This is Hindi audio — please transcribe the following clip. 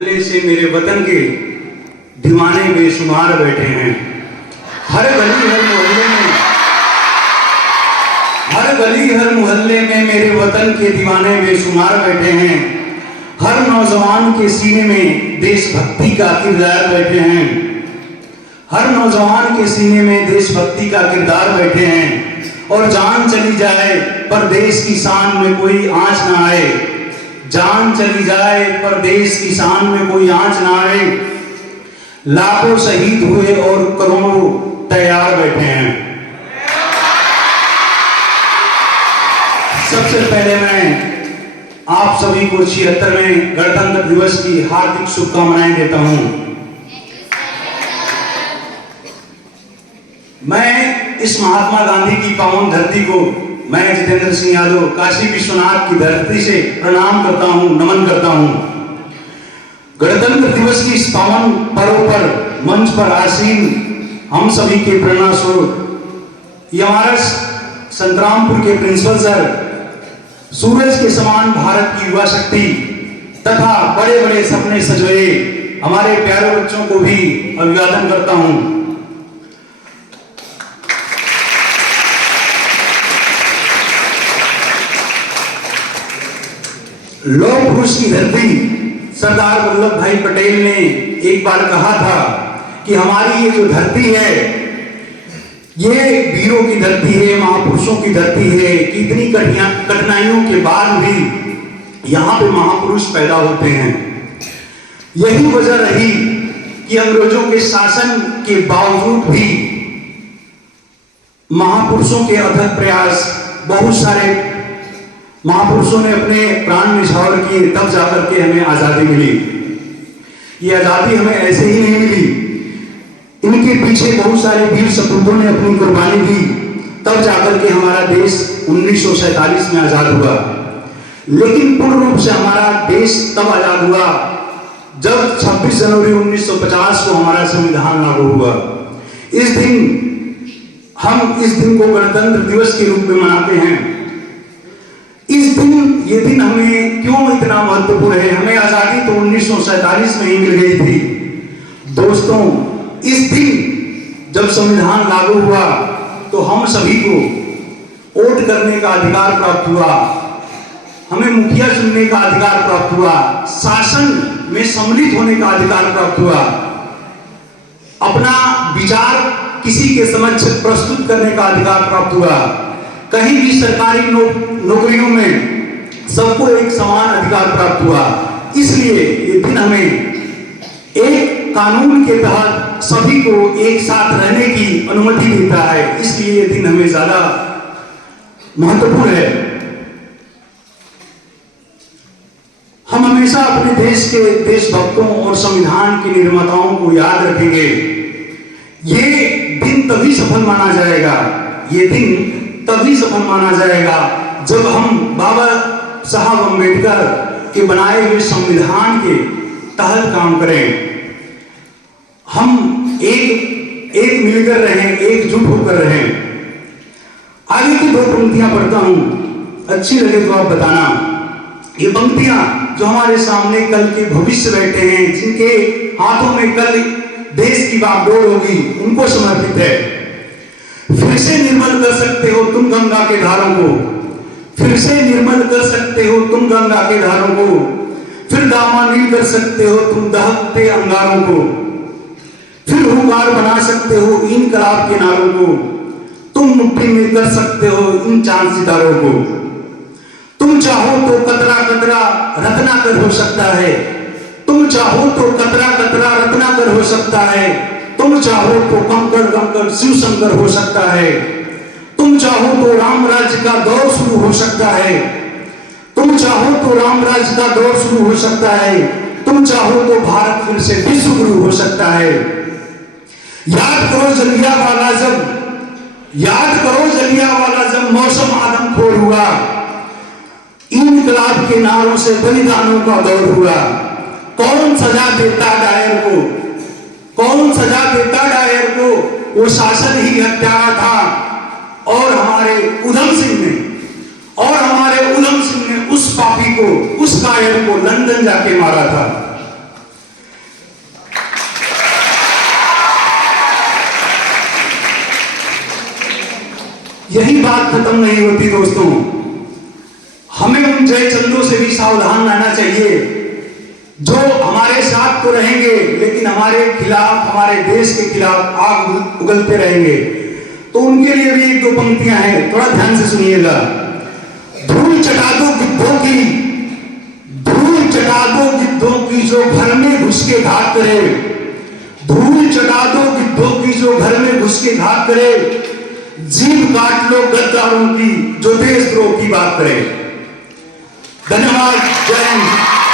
पहले से मेरे वतन के दीवाने बेशुमार बैठे हैं। हर गली हर मोहल्ले में मेरे वतन के दीवाने बेशुमार बैठे हैं। हर नौजवान के सीने में देशभक्ति का किरदार बैठे हैं। हर नौजवान के सीने में देशभक्ति का किरदार बैठे हैं। और जान चली जाए पर देश की शान में कोई आंच ना आए। जान चली जाए पर देश की शान में कोई आंच ना आए। लाखों शहीद हुए और करोड़ों तैयार बैठे हैं। सबसे पहले मैं आप सभी को 76वें गणतंत्र दिवस की हार्दिक शुभकामनाएं देता हूं। मैं इस महात्मा गांधी की पावन धरती को मैं जितेंद्र सिंह यादव काशी विश्वनाथ की धरती से प्रणाम करता हूं, नमन करता हूं। गणतंत्र दिवस की इस पावन पर्व पर मंच पर आसीन हम सभी के प्रेरणा स्रोत ये हमारे संतरामपुर के प्रिंसिपल सर, सूरज के समान भारत की युवा शक्ति तथा बड़े बड़े सपने सजोए हमारे प्यारे बच्चों को भी अभिवादन करता हूं। लौह पुरुष की धरती सरदार वल्लभ भाई पटेल ने एक बार कहा था कि हमारी ये जो धरती है ये वीरों की धरती है, महापुरुषों की धरती है। कितनी कठिनाइयों के बाद भी यहाँ पे महापुरुष पैदा होते हैं। यही वजह रही कि अंग्रेजों के शासन के बावजूद भी महापुरुषों के अथक प्रयास, बहुत सारे महापुरुषों ने अपने प्राण निछावर किए, तब जाकर के हमें आजादी मिली। ये आजादी हमें ऐसे ही नहीं मिली, इनके पीछे बहुत सारे वीर सपूतों ने अपनी कुर्बानी दी, तब जाकर के हमारा देश 1947 में आजाद हुआ। लेकिन पूर्ण रूप से हमारा देश तब आजाद हुआ जब 26 जनवरी 1950 को हमारा संविधान लागू हुआ। हम इस दिन को गणतंत्र दिवस के रूप में मनाते हैं। ये दिन हमें क्यों इतना महत्वपूर्ण है? हमें आजादी तो 1947 में ही मिल गई थी। दोस्तों, इस दिन जब संविधान लागू हुआ तो हम सभी को वोट करने का अधिकार प्राप्त हुआ, हमें मुखिया चुनने का अधिकार प्राप्त हुआ, शासन में सम्मिलित होने का अधिकार प्राप्त हुआ, अपना विचार किसी के समक्ष प्रस्तुत करने का अधिकार प्राप्त हुआ। कहीं भी सरकारी नौकरियों में सबको एक समान अधिकार प्राप्त हुआ। इसलिए ये दिन हमें एक कानून के तहत सभी को एक साथ रहने की अनुमति देता है। इसलिए ये दिन हमें ज्यादा महत्वपूर्ण है। हम हमेशा अपने देश के देशभक्तों और संविधान के निर्माताओं को याद रखेंगे। ये दिन तभी सफल माना जाएगा, ये दिन तभी सफल माना जाएगा जब हम बाबा साहब अम्बेडकर के बनाए हुए संविधान के तहत काम करें। हम एक मिलकर रहें, एकजुट होकर रहें। आगे की दो पंक्तियां पढ़ता हूं, अच्छी लगे तो आप बताना। ये पंक्तियां जो हमारे सामने कल के भविष्य बैठे हैं, जिनके हाथों में कल देश की बागडोर होगी, उनको समर्पित है। फिर से निर्मल कर सकते हो तुम गंगा के धारों को, फिर से निर्मल कर सकते हो तुम गंगा के धारों को, फिर दामानील कर सकते हो तुम दहकते अंगारों को, फिर हुंकार बना सकते हो इनकलाब के नारों को, तुम मुट्ठी में कर सकते हो इन चांद सितारों को। तुम चाहो तो कतरा कतरा रत्नाकर हो सकता है, तुम चाहो तो कतरा कतरा रत्नाकर हो सकता है, तुम चाहो तो कंकड़ कंकड़ शिव शंकर हो सकता है, तुम चाहो तो राम राज्य का दौर शुरू हो सकता है, तुम चाहो तो राम राज्य का दौर शुरू हो सकता है, तुम चाहो तो भारत फिर से विश्व गुरु हो सकता है। याद करो जलियांवाला जब मौसम आदमखोर हुआ, इनकलाब के नारों से बलिदानों का दौर हुआ। कौन सजा देता डायर को, वो शासन ही हत्यारा था। और हमारे उधम सिंह ने उस पापी को, उस कायर को लंदन जाके मारा था। यही बात खत्म नहीं होती दोस्तों। हमें उन जयचंदों से भी सावधान रहना चाहिए जो हमारे साथ तो रहेंगे लेकिन हमारे खिलाफ, हमारे देश के खिलाफ आग उगलते रहेंगे। तो उनके लिए भी एक दो पंक्तियां हैं, थोड़ा ध्यान से सुनिएगा। धूल चटा दो गिद्धों की, धूल चटा दो गिद्धों की जो घर में घुस के घात करे, धूल चटा दो गिद्धों की जो घर में घुस के घात करे, जीभ काट लो गद्दारों की जो देशद्रोह की बात करे। धन्यवाद। जय हिंद।